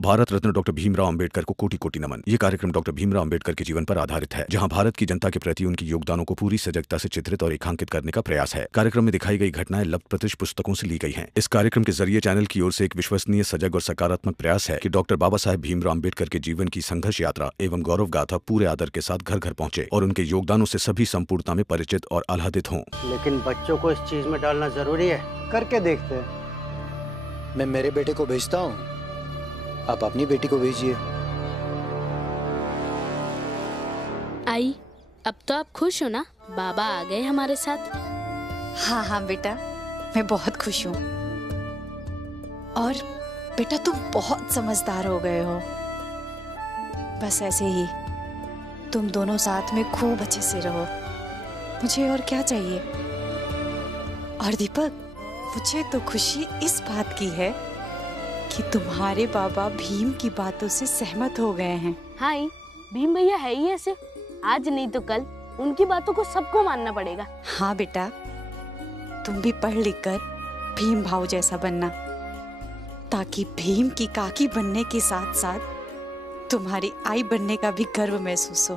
Bharat Ratna doctor Bhimrao Ambedkar को कोटि कोटि नमन। ये कार्यक्रम डॉक्टर भीमराव अंबेडकर के जीवन पर आधारित है, जहां भारत की जनता के प्रति उनके योगदानों को पूरी सजगता से चित्रित और रेखांकित करने का प्रयास है। कार्यक्रम में दिखाई गई घटनाएं लब्ध प्रतिष्ठ पुस्तकों से ली गई हैं। इस कार्यक्रम के जरिए चैनल की ओर से एक विश्वसनीय, सजग और सकारात्मक प्रयास है कि डॉक्टर बाबा साहेब भीमराव अंबेडकर के जीवन की संघर्ष यात्रा एवं गौरव गाथा पूरे आदर के साथ घर घर पहुंचे और उनके योगदानों से सभी संपूर्णता में परिचित और आह्लादित हों। लेकिन बच्चों को इस चीज में डालना जरूरी है। करके देखते हैं। मैं मेरे बेटे को भेजता हूँ, आप अपनी बेटी को भेजिए। आई, अब तो आप खुश हो ना? बाबा आ गए हमारे साथ। हाँ हाँ बेटा, मैं बहुत खुश हूँ। और बेटा तुम बहुत समझदार हो गए हो। बस ऐसे ही तुम दोनों साथ में खूब अच्छे से रहो, मुझे और क्या चाहिए। और दीपक, मुझे तो खुशी इस बात की है कि तुम्हारे बाबा भीम की बातों से सहमत हो गए हैं। हाँ, भीम भैया है ही ऐसे, आज नहीं तो कल उनकी बातों को सबको मानना पड़ेगा। हाँ बेटा, तुम भी पढ़ लिख कर भीम भाव जैसा बनना, ताकि भीम की काकी बनने के साथ साथ तुम्हारी आई बनने का भी गर्व महसूस हो।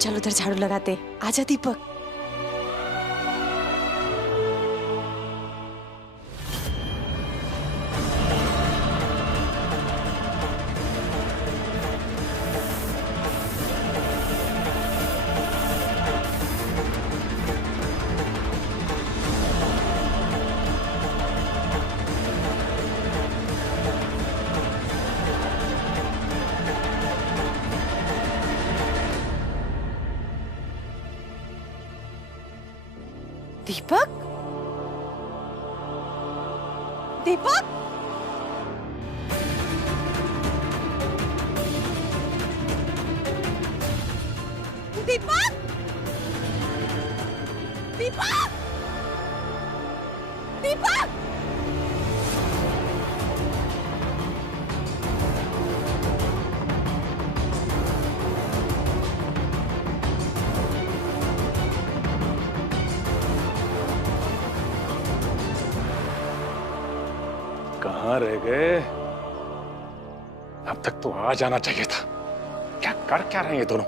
चलो उधर झाड़ू लगाते। आजा दीपक। दीपक, दीपक, दीपक, दीपक, दीपक। कहाँ रह गए? अब तक तो आ जाना चाहिए था। क्या कर क्या रहे हैं ये दोनों?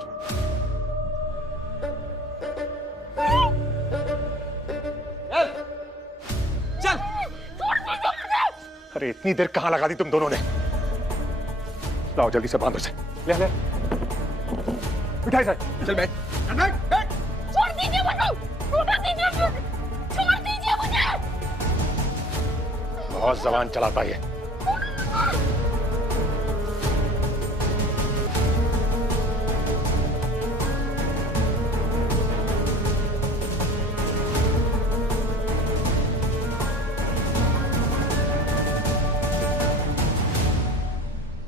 चल। अरे इतनी देर कहाँ लगा दी तुम दोनों ने? लाओ जल्दी से बांधो इसे। ले ले। उठाई सर। चल बैठ। छोड़ दीजिए मुझे, छोड़ दीजिए, छोड़ दीजिए मुझे। बहुत जबान चलाता है।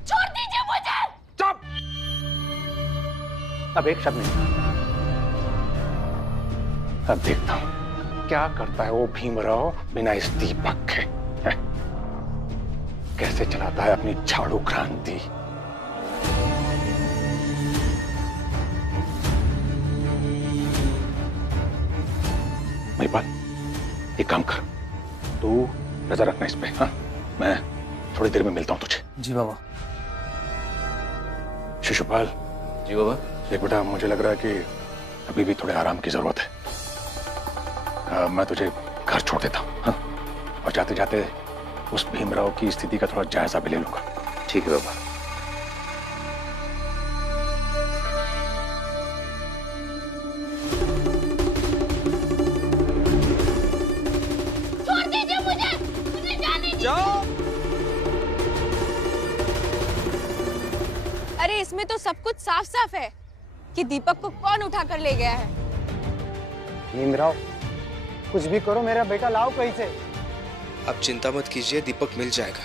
छोड़ दीजिए मुझे। चुप। अब एक शब्द नहीं। अब देखता हूं क्या करता है वो भीमराव बिना इस दीपक के। कैसे चलाता है अपनी झाड़ू क्रांति। महिपाल, एक काम कर, तू नजर रखना इस पे। हाँ, मैं थोड़ी देर में मिलता हूं तुझे। जी बाबा। शिशुपाल। जी बाबा। देख बेटा, मुझे लग रहा है कि अभी भी थोड़े आराम की जरूरत है। मैं तुझे घर छोड़ देता हूं। हाँ? और जाते जाते उस भीमराव की स्थिति का थोड़ा जायजा भी ले लूंगा। ठीक है बाबा। छोड़ दीजिए मुझे जाने दीजिए। जाओ। अरे इसमें तो सब कुछ साफ साफ है कि दीपक को कौन उठा कर ले गया है। भीमराव, कुछ भी करो, मेरा बेटा लाओ कहीं से। आप चिंता मत कीजिए, दीपक मिल जाएगा,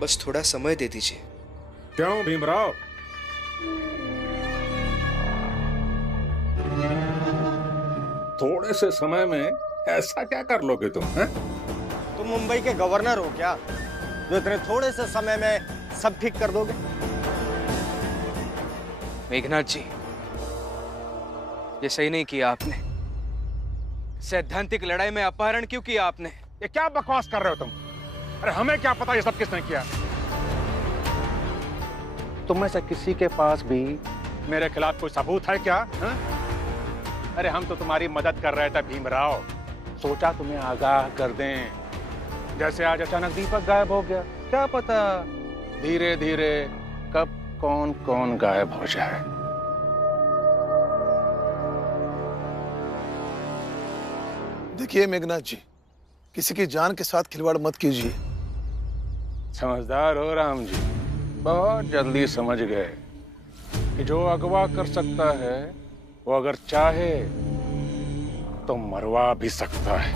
बस थोड़ा समय दे दीजिए। क्यों भीमराव? थोड़े से समय में ऐसा क्या कर लोगे तुम? तुम मुंबई के गवर्नर हो क्या, जो इतने थोड़े से समय में सब ठीक कर दोगे? मेघनाथ जी, ये सही नहीं किया आपने। सैद्धांतिक लड़ाई में अपहरण क्यों किया आपने? ये क्या बकवास कर रहे हो तुम? अरे हमें क्या पता ये सब किसने किया? तुम में से किसी के पास भी मेरे खिलाफ कोई सबूत है क्या? हा? अरे हम तो तुम्हारी मदद कर रहे थे भीमराव, सोचा तुम्हें आगाह कर दें। जैसे आज अचानक दीपक गायब हो गया, क्या पता धीरे धीरे कब कौन कौन गायब हो जाए। देखिए मेघनाथ जी, किसी की जान के साथ खिलवाड़ मत कीजिए। समझदार हो राम जी, बहुत जल्दी समझ गए कि जो अगवा कर सकता है वो अगर चाहे तो मरवा भी सकता है।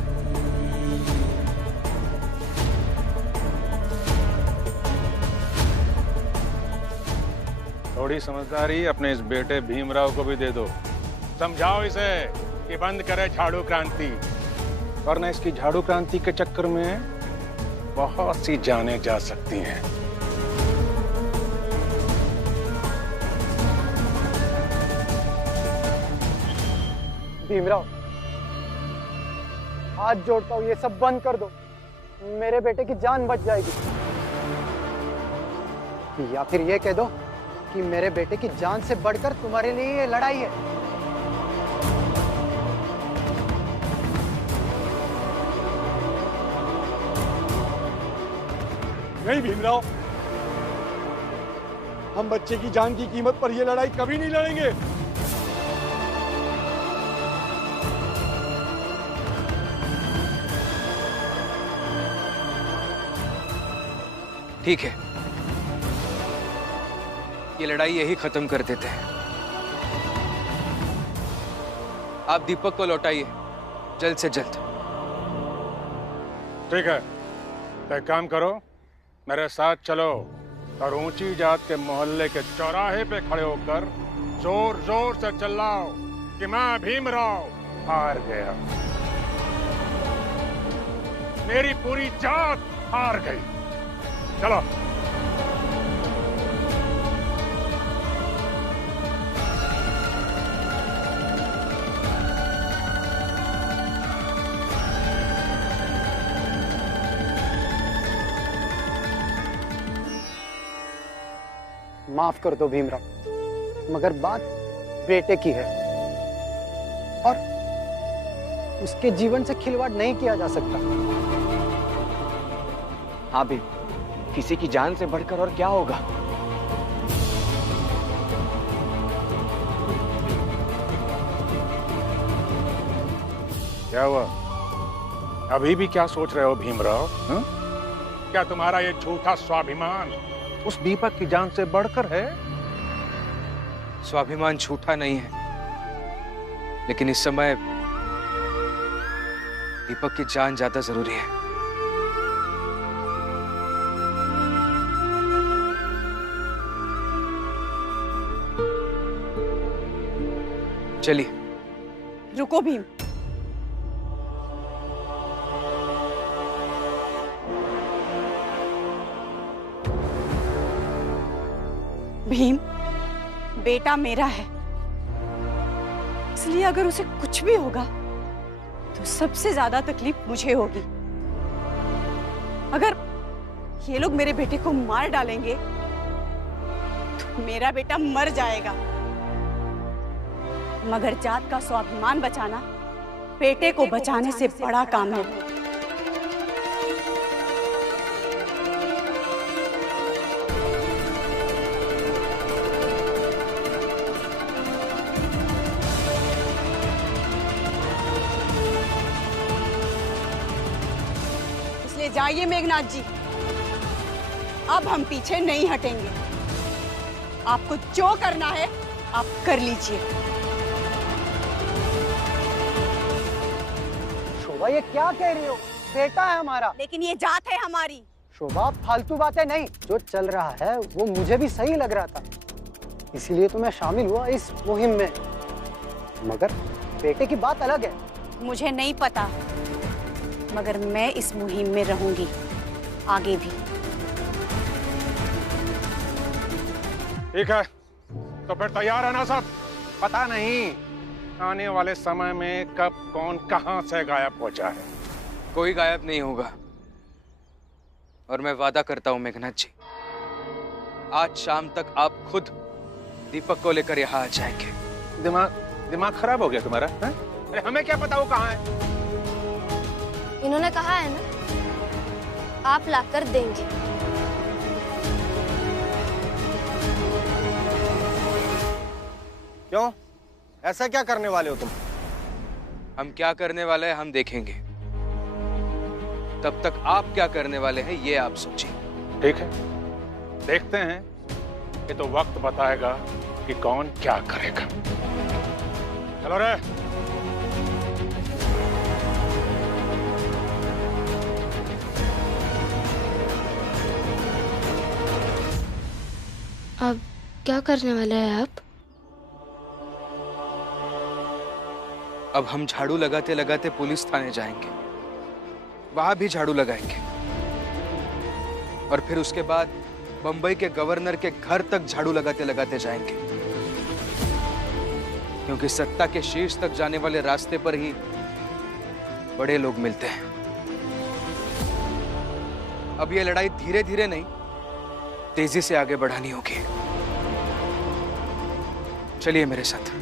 थोड़ी समझदारी अपने इस बेटे भीमराव को भी दे दो। समझाओ इसे कि बंद करे झाड़ू क्रांति, वरना इसकी झाड़ू क्रांति के चक्कर में बहुत सी जानें जा सकती हैं। भीमराव, हाथ जोड़ता हूँ, ये सब बंद कर दो। मेरे बेटे की जान बच जाएगी। या फिर ये कह दो कि मेरे बेटे की जान से बढ़कर तुम्हारे लिए ये लड़ाई है। नहीं भीमराव, हम बच्चे की जान की कीमत पर यह लड़ाई कभी नहीं लड़ेंगे। ठीक है, ये लड़ाई यही खत्म कर देते हैं। आप दीपक को लौटाइए जल्द से जल्द। ठीक है, तो एक काम करो, मेरे साथ चलो और ऊंची जात के मोहल्ले के चौराहे पे खड़े होकर जोर जोर से चिल्लाओ कि मैं भीमराव हार गया, मेरी पूरी जात हार गई। चलो। माफ कर दो भीमराव, मगर बात बेटे की है और उसके जीवन से खिलवाड़ नहीं किया जा सकता। हाँ भी, किसी की जान से बढ़कर और क्या होगा? क्या हुआ? अभी भी क्या सोच रहे हो भीमराव? क्या तुम्हारा ये झूठा स्वाभिमान उस दीपक की जान से बढ़कर है? स्वाभिमान झूठा नहीं है, लेकिन इस समय दीपक की जान ज्यादा जरूरी है। चलिए। रुको भीम, भीम बेटा मेरा है, इसलिए अगर उसे कुछ भी होगा तो सबसे ज्यादा तकलीफ मुझे होगी। अगर ये लोग मेरे बेटे को मार डालेंगे तो मेरा बेटा मर जाएगा, मगर जात का स्वाभिमान बचाना बेटे को बचाने से बड़ा काम है। इसलिए जाइए मेघनाथ जी, अब हम पीछे नहीं हटेंगे। आपको जो करना है आप कर लीजिए। शोभा, ये क्या कह रही हो? बेटा है हमारा। लेकिन ये जात है हमारी। शोभा, फालतू बातें नहीं। जो चल रहा है वो मुझे भी सही लग रहा था, इसीलिए तो मैं शामिल हुआ इस मुहिम में। मगर बेटे की बात अलग है। मुझे नहीं पता, मगर मैं इस मुहिम में रहूंगी आगे भी। ठीक है, तो फिर तैयार है ना सब? पता नहीं आने वाले समय में कब कौन कहां से गायब हो जाए। कोई गायब नहीं होगा। और मैं वादा करता हूं मेघनाथ जी, आज शाम तक आप खुद दीपक को लेकर यहाँ आ जाएंगे। दिमाग खराब हो गया तुम्हारा? है? अरे हमें क्या पता वो कहाँ है? इन्होंने कहा है ना, आप लाकर देंगे। क्यों? ऐसा क्या करने वाले हो तुम? हम क्या करने वाले हैं हम देखेंगे, तब तक आप क्या करने वाले हैं ये आप सोचिए। ठीक है, देखते हैं। ये तो वक्त बताएगा कि कौन क्या करेगा। चलो रे। अब क्या करने वाले हैं आप? अब हम झाड़ू लगाते लगाते पुलिस थाने जाएंगे, वहां भी झाड़ू लगाएंगे, और फिर उसके बाद बंबई के गवर्नर के घर तक झाड़ू लगाते लगाते जाएंगे, क्योंकि सत्ता के शीर्ष तक जाने वाले रास्ते पर ही बड़े लोग मिलते हैं। अब ये लड़ाई धीरे धीरे नहीं, तेजी से आगे बढ़ानी होगी। चलिए मेरे साथ।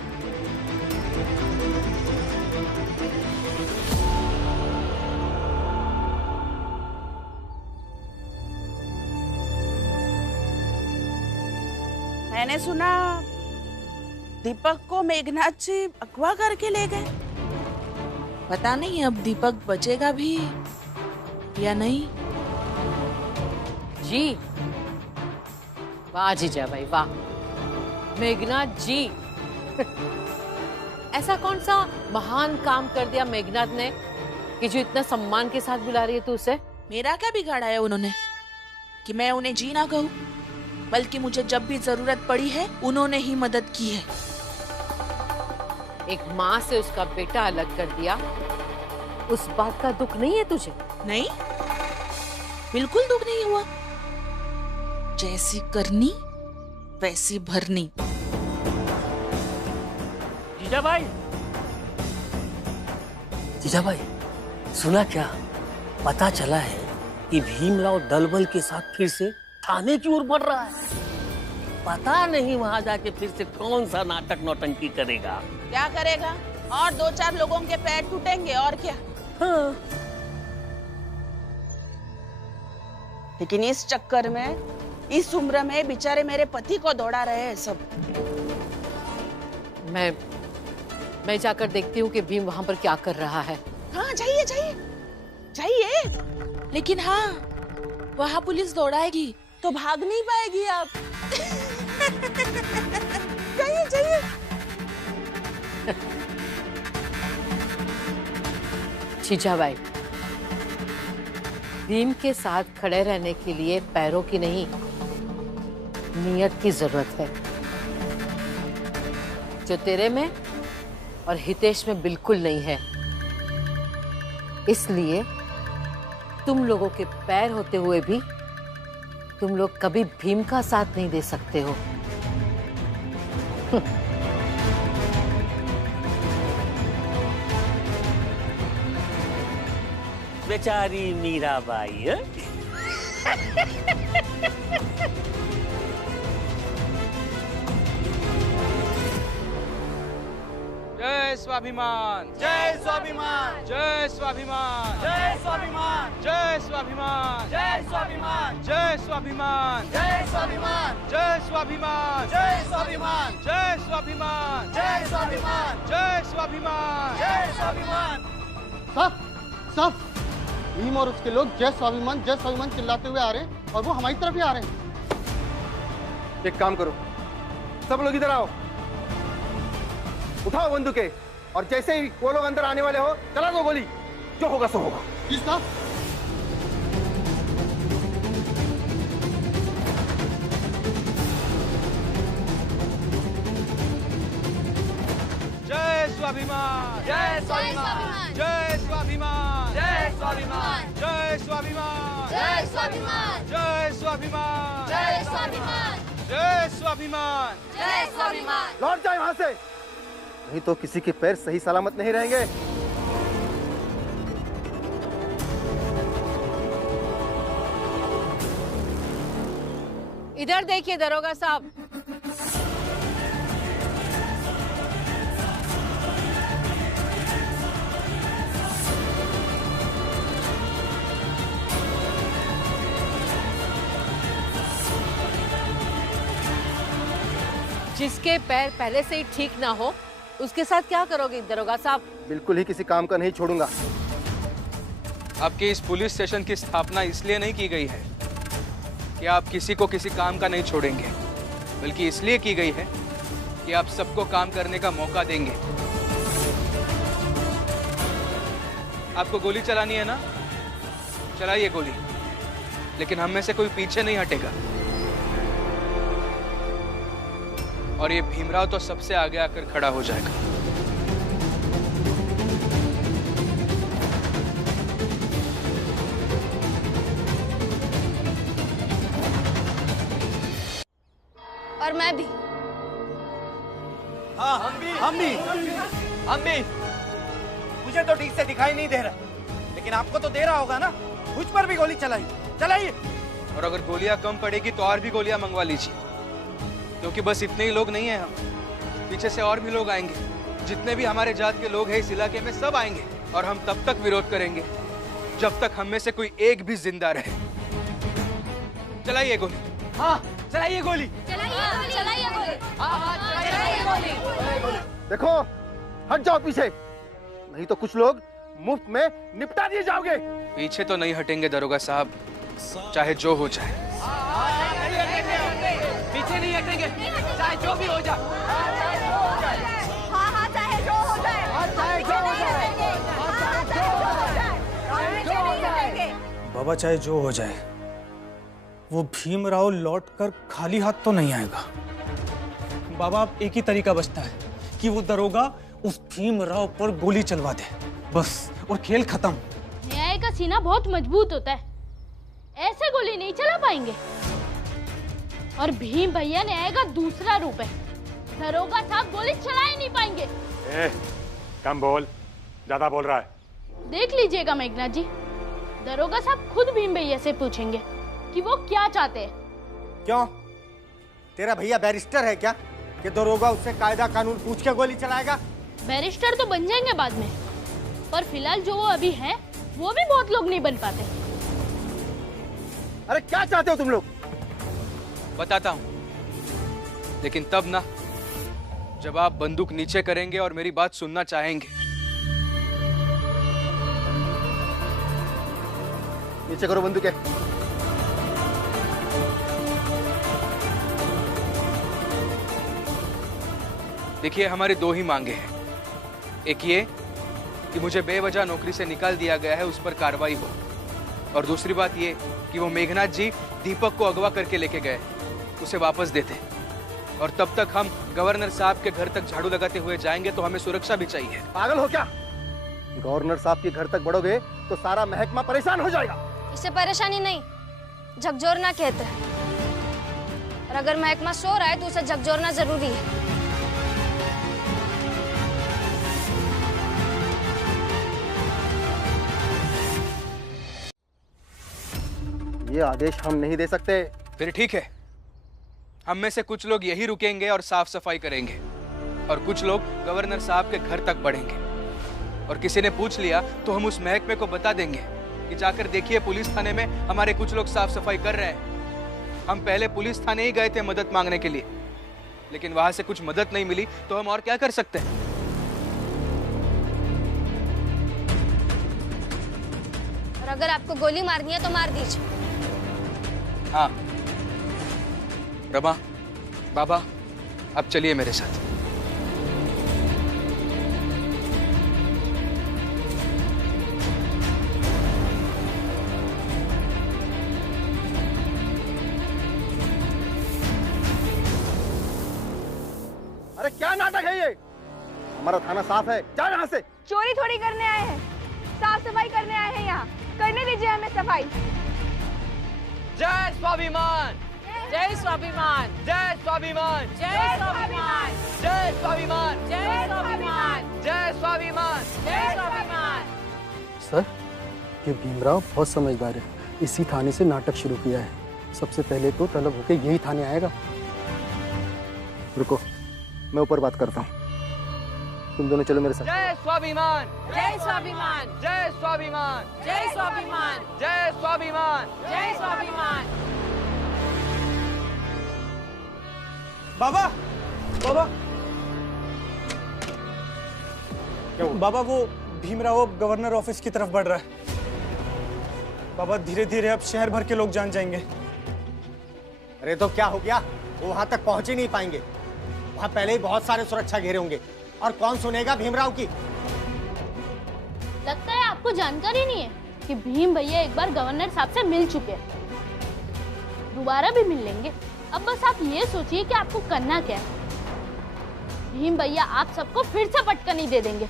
मैंने सुना दीपक को मेघनाथ जी अगवा करके ले गए। पता नहीं अब दीपक बचेगा भी या नहीं। जी वाह जीजा भाई वाह, मेघनाथ जी ऐसा कौन सा महान काम कर दिया मेघनाथ ने कि जो इतना सम्मान के साथ बुला रही है तू उसे? मेरा क्या बिगाड़ा है उन्होंने कि मैं उन्हें जी ना कहूँ, बल्कि मुझे जब भी जरूरत पड़ी है उन्होंने ही मदद की है। एक माँ से उसका बेटा अलग कर दिया, उस बात का दुख नहीं है तुझे? नहीं, बिल्कुल दुख नहीं हुआ। जैसी करनी वैसी भरनी। जीजा भाई, सुना क्या? पता चला है कि भीमराव दलबल के साथ फिर से थाने की ओर बढ़ रहा है। पता नहीं वहां जाके फिर से कौन सा नाटक नौटंकी करेगा। क्या करेगा? और 2-4 लोगों के पैर टूटेंगे और क्या। हाँ। लेकिन इस चक्कर में, इस उम्र में बेचारे मेरे पति को दौड़ा रहे हैं सब। मैं जाकर देखती हूँ कि भीम वहां पर क्या कर रहा है। हाँ जाइए जाइए जाइए, लेकिन हाँ वहां पुलिस दौड़ाएगी तो भाग नहीं पाएगी आप। जाइए जाइए। जीजा भाई, भीम के साथ खड़े रहने के लिए पैरों की नहीं, नियत की जरूरत है, जो तेरे में और हितेश में बिल्कुल नहीं है। इसलिए तुम लोगों के पैर होते हुए भी तुम लोग कभी भीम का साथ नहीं दे सकते हो। बेचारी मीराबाई है? जय स्वाभिमान, जय स्वाभिमान, जय स्वाभिमान, जय स्वाभिमान, जय स्वाभिमान, जय स्वाभिमान, जय स्वाभिमान, जय स्वाभिमान, जय स्वाभिमान, जय स्वाभिमान, जय स्वाभिमान, जय स्वाभिमान, जय स्वाभिमान, जय स्वाभिमान। सब भीम और उसके लोग जय स्वाभिमान चिल्लाते हुए आ रहे हैं और वो हमारी तरफ ही आ रहे हैं। एक काम करो, सब लोग इधर आओ, उठाओ बंदूकें, और जैसे ही वो लोग अंदर आने वाले हो चला दो गोली, जो होगा सो होगा। किसका? जय स्वाभिमान, जय स्वाभिमान, जय स्वाभिमान, जय स्वाभिमान, जय स्वाभिमान, जय स्वाभिमान, जय स्वाभिमान, जय स्वाभिमान, जय स्वाभिमान, जय स्वाभिमान। लौट जाओ यहाँ से, नहीं तो किसी के पैर सही सलामत नहीं रहेंगे। इधर देखिए दरोगा साहब। जिसके पैर पहले से ही ठीक ना हो उसके साथ क्या करोगे दरोगा साहब? बिल्कुल ही किसी काम का नहीं छोड़ूंगा। आपके इस पुलिस स्टेशन की स्थापना इसलिए नहीं की गई है कि आप किसी को किसी काम का नहीं छोड़ेंगे, बल्कि इसलिए की गई है कि आप सबको काम करने का मौका देंगे। आपको गोली चलानी है ना, चलाइए गोली, लेकिन हम में से कोई पीछे नहीं हटेगा। और ये भीमराव तो सबसे आगे आकर खड़ा हो जाएगा। और मैं भी। हाँ, हम भी। मुझे तो ठीक से दिखाई नहीं दे रहा, लेकिन आपको तो दे रहा होगा ना। मुझ पर भी गोली चलाइए। और अगर गोलियां कम पड़ेगी तो और भी गोलियां मंगवा लीजिए, क्योंकि बस इतने ही लोग नहीं हैं हम, पीछे से और भी लोग आएंगे। जितने भी हमारे जात के लोग हैं इस इलाके में सब आएंगे, और हम तब तक विरोध करेंगे जब तक हम में से कोई एक भी जिंदा रहे। चलाइए गोली। हाँ, चलाइए गोली। देखो, हट जाओ पीछे, नहीं तो कुछ लोग मुफ्त में निपटा दिए जाओगे। पीछे तो नहीं हटेंगे दरोगा साहब, चाहे जो हो जाए। पीछे नहीं हटेंगे, चाहे जो भी हो जाए। हाँ, चाहे जो हो जाए। बाबा चाहे जो हो जाए, वो भीमराव लौटकर खाली हाथ तो नहीं आएगा। बाबा अब एक ही तरीका बचता है कि वो दरोगा उस भीमराव पर गोली चलवा दे, बस, और खेल खत्म। न्याय का सीना बहुत मजबूत होता है, ऐसे गोली नहीं चला पाएंगे। और भीम भैया न्याय का दूसरा रूप है, दरोगा साहब गोली चला ही नहीं पाएंगे। कम बोल, ज्यादा बोल रहा है। देख लीजिएगा मेघनाथ जी, दरोगा साहब खुद भीम भैया से पूछेंगे कि वो क्या चाहते हैं। क्यों? तेरा भैया बैरिस्टर है क्या कि दरोगा उससे कायदा कानून पूछ के गोली चलाएगा? बैरिस्टर तो बन जाएंगे बाद में, पर फिलहाल जो वो अभी हैं, वो भी बहुत लोग नहीं बन पाते। अरे क्या चाहते हो तुम लोग? बताता हूं, लेकिन तब ना जब आप बंदूक नीचे करेंगे और मेरी बात सुनना चाहेंगे। नीचे करो बंदूकें। देखिए, हमारी दो ही मांगे हैं। एक ये कि मुझे बेवजह नौकरी से निकाल दिया गया है, उस पर कार्रवाई हो, और दूसरी बात ये कि वो मेघनाथ जी दीपक को अगवा करके लेके गए, उसे वापस देते। और तब तक हम गवर्नर साहब के घर तक झाड़ू लगाते हुए जाएंगे, तो हमें सुरक्षा भी चाहिए। पागल हो क्या? गवर्नर साहब के घर तक बढ़ोगे तो सारा महकमा परेशान हो जाएगा। इसे परेशानी नहीं, झकझोरना कहते हैं। और अगर महकमा सो रहा है तो उसे झकझोरना जरूरी है। ये आदेश हम नहीं दे सकते। फिर ठीक है, हम में से कुछ लोग यही रुकेंगे और साफ सफाई करेंगे, और कुछ लोग गवर्नर साहब के घर तक बढ़ेंगे। और किसी ने पूछ लिया तो हम उस महकमे को बता देंगे कि जाकर देखिए, पुलिस थाने में हमारे कुछ लोग साफ सफाई कर रहे हैं। हम पहले पुलिस थाने ही गए थे मदद मांगने के लिए, लेकिन वहां से कुछ मदद नहीं मिली, तो हम और क्या कर सकते हैं? और अगर आपको गोली मारनी है तो मार दीजिए। हाँ रमा, बाबा, अब चलिए मेरे साथ। अरे क्या नाटक है ये? हमारा थाना साफ है, जा यहाँ से। चोरी थोड़ी करने आए हैं, साफ सफाई करने आए हैं। यहाँ करने दीजिए हमें सफाई। जय स्वाभिमान, जय स्वाभिमान, जय स्वाभिमान, जय स्वाभिमान, जय स्वाभिमान, जय स्वाभिमान, जय स्वाभिमान, जय स्वाभिमान। सर, ये भीमराव बहुत समझदार है, इसी थाने से नाटक शुरू किया है। सबसे पहले तो तलब होके यही थाने आएगा। रुको, मैं ऊपर बात करता हूँ, तुम दोनों चलो मेरे साथ। जय स्वाभिमान, जय स्वाभिमान, जय स्वाभिमान, जय स्वाभिमान, जय स्वाभिमान, जय स्वाभिमान। बाबा, बाबा, बाबा वो भीमराव गवर्नर ऑफिस की तरफ बढ़ रहा है। बाबा धीरे धीरे अब शहर भर के लोग जान जाएंगे। अरे तो क्या हो गया, वो वहां तक पहुंच ही नहीं पाएंगे। वहां पहले ही बहुत सारे सुरक्षा घेरे होंगे और कौन सुनेगा भीमराव की। लगता है आपको जानकारी नहीं है कि भीम भैया एक बार गवर्नर साहब से मिल चुके हैं, दोबारा भी मिल लेंगे। अब बस आप ये सोचिए कि आपको करना क्या है। भीम भैया आप सबको फिर से पटकनी दे देंगे।